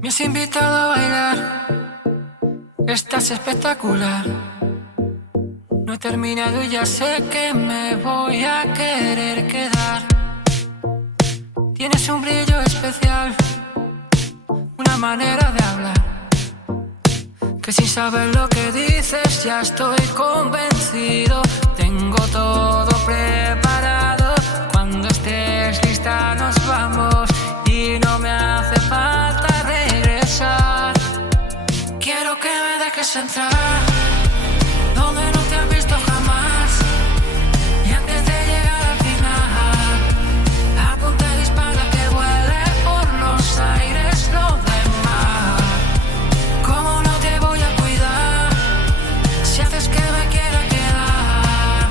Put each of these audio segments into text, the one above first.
Me has invitado a bailar, estás espectacular. No he terminado y ya sé que me voy a querer quedar. Tienes un brillo especial, una manera de hablar, que sin saber lo que dices ya estoy convencido. Tengo todo preparado, cuando estés lista nos vamos y no me hace falta regresar. Quiero que me dejes entrar donde no te han visto jamás, y antes de llegar al final, apunta y dispara que vuele por los aires lo demás. ¿Cómo no te voy a cuidar si haces que me quiera quedar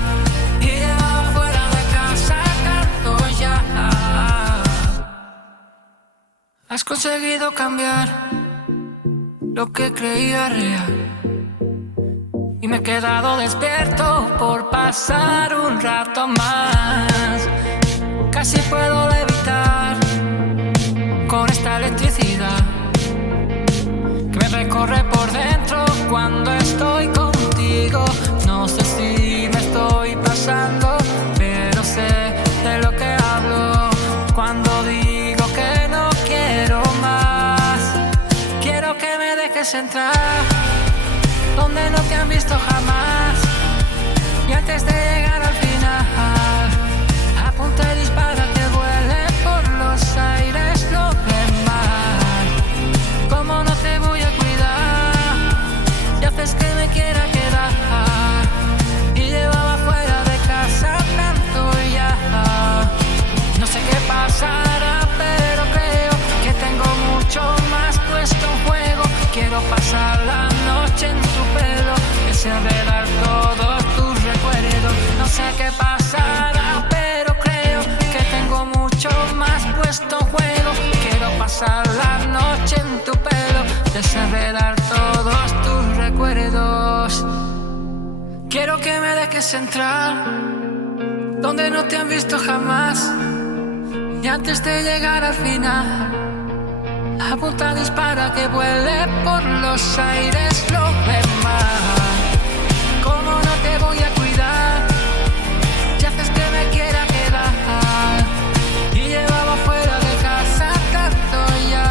y llevar fuera de casa tanto ya? Has conseguido cambiar lo que creía real y me he quedado despierto por pasar un rato más. Casi puedo levitar con esta electricidad que me recorre por dentro cuando estoy contigo. No sé si me estoy pasando, pero sé de lo que hablo cuando digo que no quiero más. Quiero que me dejes entrar donde no te han visto jamás, y antes de llegar al final, apunta y dispara que vuele por los aires lo demás. ¿Cómo no te voy a cuidar si haces que me quiera quedar y llevaba fuera de casa tanto ya? No sé qué pasará, pero creo que tengo mucho más puesto en juego. Quiero pasar la noche en tu pelo, desenredar todos tus recuerdos. No sé qué pasará, pero creo que tengo mucho más puesto en juego. Quiero pasar la noche en tu pelo, desenredar todos tus recuerdos. Quiero que me dejes entrar donde no te han visto jamás, y antes de llegar al final, apunta, dispara que vuele por los aires lo demás. ¿Cómo no te voy a cuidar si haces que me quiera quedar y llevaba fuera de casa tanto ya?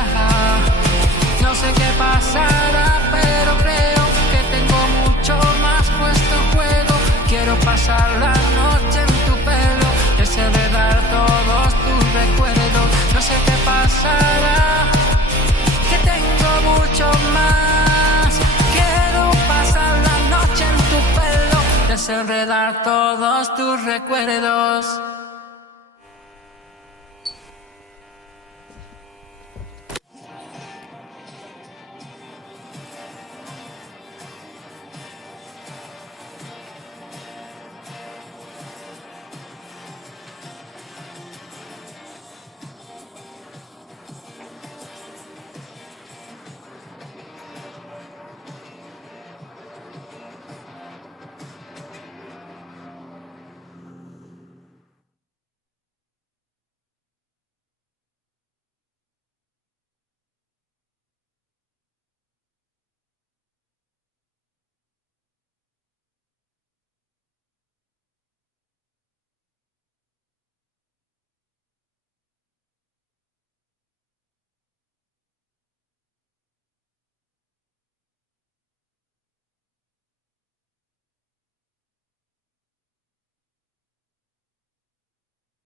No sé qué pasará, pero creo que tengo mucho más puesto en juego. Quiero pasar la noche en tu pelo, desenredar todos tus recuerdos. No sé qué pasará, que tengo mucho más. Quiero pasar la noche en tu pelo, desenredar todos tus recuerdos.